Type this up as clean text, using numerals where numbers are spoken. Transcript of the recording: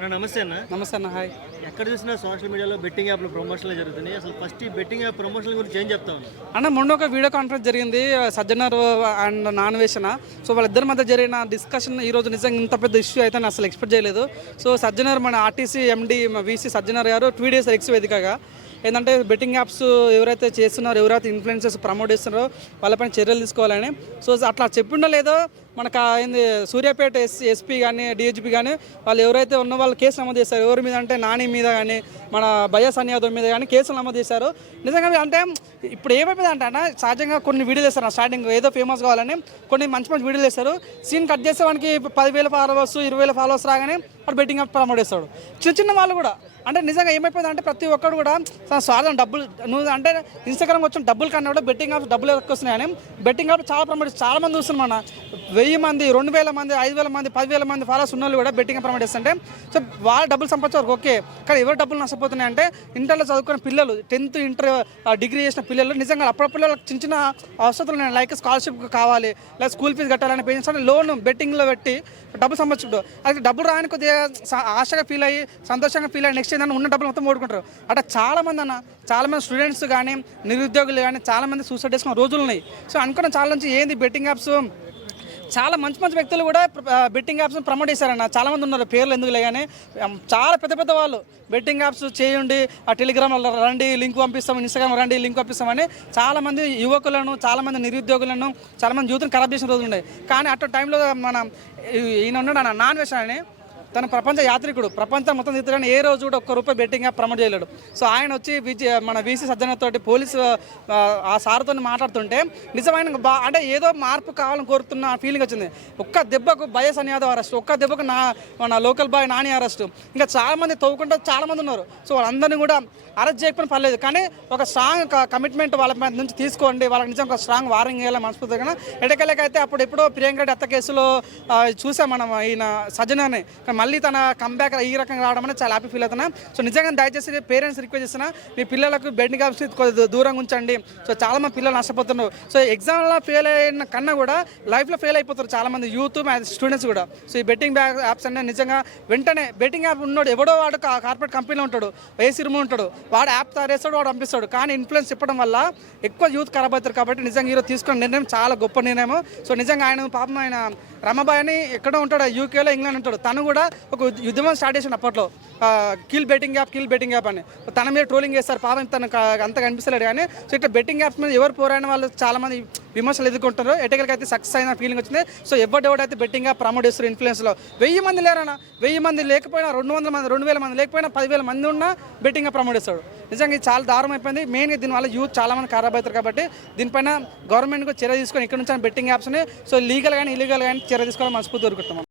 నమస్తే అన్న. నమస్తే అన్న. హాయ్. ఎక్కడ చూసినా సోషల్ మీడియాలో బెట్టింగ్ యాప్లు ప్రమోషన్లు జరుగుతున్నాయి. అసలు ఫస్ట్ ఈ బెట్టింగ్ యాప్ ప్రమోషన్ల గురించి ఏం చెప్తా ఉన్నా అన్న, మొన్న ఒక వీడియో కాన్ఫరెన్స్ జరిగింది సజ్జనర్ అండ్ నాన్వేషన్. సో వాళ్ళిద్దరి మధ్య జరిగిన డిస్కషన్ ఈరోజు నిజంగా ఇంత పెద్ద ఇష్యూ అయితే అసలు ఎక్స్పెక్ట్ చేయలేదు. సో సజ్జనర్ మన ఆర్టీసీ ఎండి వీసీ సజ్జనర్ గారు ట్వీట్ చేశారు ఎక్స్ వేదికగా. ఏంటంటే బెట్టింగ్ యాప్స్ ఎవరైతే చేస్తున్నారో, ఎవరైతే ఇన్ఫ్లుయెన్సర్స్ ప్రమోట్ చేస్తున్నారో వాళ్ళపైన చర్యలు తీసుకోవాలని. సో అట్లా చెప్పిండో లేదో మనకు ఏంది సూర్యాపేట ఎస్పీ కానీ డిహెచ్పి కానీ వాళ్ళు ఎవరైతే ఉన్న వాళ్ళు కేసు నమోదు చేస్తారు. ఎవరి మీద అంటే నాని మీద కానీ మన బయాసాని యాదవ్ మీద కానీ కేసులు నమోదు చేశారు. నిజంగా అంటే ఇప్పుడు ఏమైపోయింది అంటే అన్న, సహజంగా కొన్ని వీడియోలు చేస్తారు స్టార్టింగ్ ఏదో ఫేమస్ కావాలని కొన్ని మంచి మంచి వీడియోలు చేస్తారు. సీన్ కట్ చేస్తే వానికి 10,000 ఫాలోవర్స్ 20,000 ఫాలోవర్స్ రాగానే వాడు బెట్టింగ్ యాప్ ప్రమోట్ చేస్తాడు. చిన్న చిన్న వాళ్ళు కూడా అంటే నిజంగా ఏమైపోయింది అంటే ప్రతి ఒక్కరు కూడా స్వార్థం డబ్బులు నువ్వు అంటే ఇన్స్టాగ్రామ్ వచ్చిన డబ్బులు కన్నా కూడా బెట్టింగ్ యాప్స్ డబ్బులు ఎక్కువ వస్తున్నాయి అని బెట్టింగ్ యాప్ చాలా ప్రమోట్ చాలా మంది చూస్తున్నాం అన్న. 1000 మంది 2000 మంది 5000 మంది 10,000 మంది ఫాలోవర్స్ ఉన్న వాళ్ళు కూడా బెట్టింగ్ యాప్ ప్రమోట్ చేస్తుంటే సో వాళ్ళ డబ్బులు సంపాదించారు ఓకే. కానీ ఎవరు డబ్బులు నష్టపోతున్నాయి అంటే ఇంటర్లో చదువుకున్న పిల్లలు 10th ఇంటర్ డిగ్రీ చేసిన పిల్లలు నిజంగా అప్పుడప్పుడు వాళ్ళకి చిన్న చిన్న అవసరాలు ఉన్నాయి. లైక్ స్కాలర్షిప్ కావాలి లేదా స్కూల్ ఫీజు కట్టాలని పేరెంట్స్ అంటే లోన్ బెట్టింగ్లో పెట్టి డబ్బులు సంపాదించుకుంటారు. అది డబ్బులు రాని కొద్దిగా ఆశగా ఫీల్ అయ్యి సంతోషంగా ఫీల్ అయ్యి నెక్స్ట్ ఏంటంటే ఉన్న డబ్బులు మొత్తం ఓడుకుంటారు. అట్లా చాలామంది అన్న చాలామంది స్టూడెంట్స్ కానీ నిరుద్యోగులు కానీ చాలామంది సూసైడ్ చేసుకున్న రోజులు ఉన్నాయి. సో అనుకున్న చాలా నుంచి ఏంది బెట్టింగ్ యాప్స్ చాలా మంచి మంచి వ్యక్తులు కూడా బెట్టింగ్ యాప్స్ ప్రమోట్ చేశారన్న. చాలామంది ఉన్నారు, పేర్లు ఎందుకులే కానీ చాలా పెద్ద పెద్ద వాళ్ళు బెట్టింగ్ యాప్స్ చేయండి, ఆ టెలిగ్రామ్లో రండి లింక్ పంపిస్తాం, ఇన్స్టాగ్రామ్ రండి లింక్ పంపిస్తామని చాలామంది యువకులను చాలామంది నిరుద్యోగులను చాలామంది యూత్ని ఖరాబ్ చేసిన రోజులు ఉన్నాయి. కానీ అటు టైంలో మన ఈయన ఉన్నాడు అన్న నాన్వేషన్ అని, తన ప్రపంచ యాత్రికుడు, ప్రపంచం మొత్తం తిరుగుతాడని ఏ రోజు కూడా ₹1 బెట్టింగ్ యాప్ ప్రమోట్ చేయలేడు. సో ఆయన వచ్చి మన వీసీ సజ్జనతోటి పోలీసు ఆ సార్తో మాట్లాడుతుంటే నిజమైన అంటే ఏదో మార్పు కావాలని కోరుతున్న ఫీలింగ్ వచ్చింది. ఒక్క దెబ్బకు బయాసాని యాదవ్ అరెస్ట్, ఒక్క దెబ్బకు మన లోకల్ బాయ్ నాని అరెస్ట్, ఇంకా చాలామంది తవ్వుకుంటూ చాలామంది ఉన్నారు. సో వాళ్ళందరినీ కూడా అరెస్ట్ చేయకపోయినా పర్లేదు, కానీ ఒక స్ట్రాంగ్ కమిట్మెంట్ వాళ్ళ నుంచి తీసుకోండి, వాళ్ళకి నిజంగా ఒక స్ట్రాంగ్ వార్నింగ్ వేయాలని మనస్ఫూర్తిగా. ఎటకెళ్ళకైతే అప్పుడు ఎప్పుడో ప్రియాంక రెడ్డి హత్య కేసులో చూసాం మనం ఈయన సజ్జనర్ని, మళ్ళీ తన కంబ్యాక్ ఈ రకంగా రావడం అనేది చాలా హ్యాపీ ఫీల్ అవుతున్నా. సో నిజంగా దయచేసి పేరెంట్స్ రిక్వెస్ట్ చేస్తున్నా, మీ పిల్లలకు బెట్టింగ్ యాప్స్ కొద్దిగా దూరంగా ఉంచండి. సో చాలామంది పిల్లలు నష్టపోతున్నారు. సో ఎగ్జామ్లో ఫెయిల్ అయిన కన్నా కూడా లైఫ్లో ఫెయిల్ అయిపోతారు చాలామంది యూత్ స్టూడెంట్స్ కూడా. సో ఈ బెట్టింగ్ యాప్స్ అంటే నిజంగా వెంటనే బెట్టింగ్ యాప్ ఉన్నాడు ఎవడో వాడు కార్పొరేట్ కంపెనీలో ఉంటాడు, ఏసీ రూమ్లో ఉంటాడు, వాడు యాప్ తయారేస్తాడు, వాడు పంపిస్తాడు. కానీ ఇన్ఫ్లుయెన్స్ చెప్పడం వల్ల ఎక్కువ యూత్ ఖరాబ్ అవుతారు. కాబట్టి నిజంగా ఈరోజు తీసుకున్న నిర్ణయం చాలా గొప్ప నిర్ణయం. సో నిజంగా ఆయన పాపం ఆయన రమాబాయ్ అని ఎక్కడో ఉంటాడు, యూకేలో ఇంగ్లాండ్ ఉంటాడు, తను కూడా ఒక ఉద్యమం స్టార్ట్ చేసాడు అప్పట్లో, కిల్ బెట్టింగ్ యాప్ అని. తన మీద ట్రోలింగ్ చేస్తారు పాపం, తనకు అంత కనిపిస్తలేడు. కానీ సో ఇట్లా బెట్టింగ్ యాప్స్ మీద ఎవరు పోరాడిన వాళ్ళు చాలామంది విమర్శలు ఎదుర్కొంటారు. ఎటకెళ్ళకైతే సక్సెస్ అయిన ఫీలింగ్ వచ్చింది. సో ఎవడెవడైతే బెట్టింగ్ యాప్ ప్రమోట్ చేస్తారు ఇన్ఫ్లుయెన్స్లో 1000 మంది లేరన్నా, 1000 మంది లేకపోయినా 200 మంది 2000 మంది లేకపోయినా 10,000 మంది ఉన్నా బెట్టింగ్ యాప్ ప్రమోట్ చేస్తాడు. నిజంగా ఇది చాలా దారుణం అయిపోయింది. మెయిన్గా దీనివల్ల యూత్ చాలామంది ఖరాబ్ అవుతారు. కాబట్టి దీనిపైన గవర్నమెంట్కి చర్య తీసుకొని ఇక్కడ నుంచి బెట్టింగ్ యాప్స్ని సో లీగల్ కానీ ఇల్లీగల్ కానీ చర్య తీసుకోవాలని మనస్ఫూర్తి కోరుకుంటున్నాం.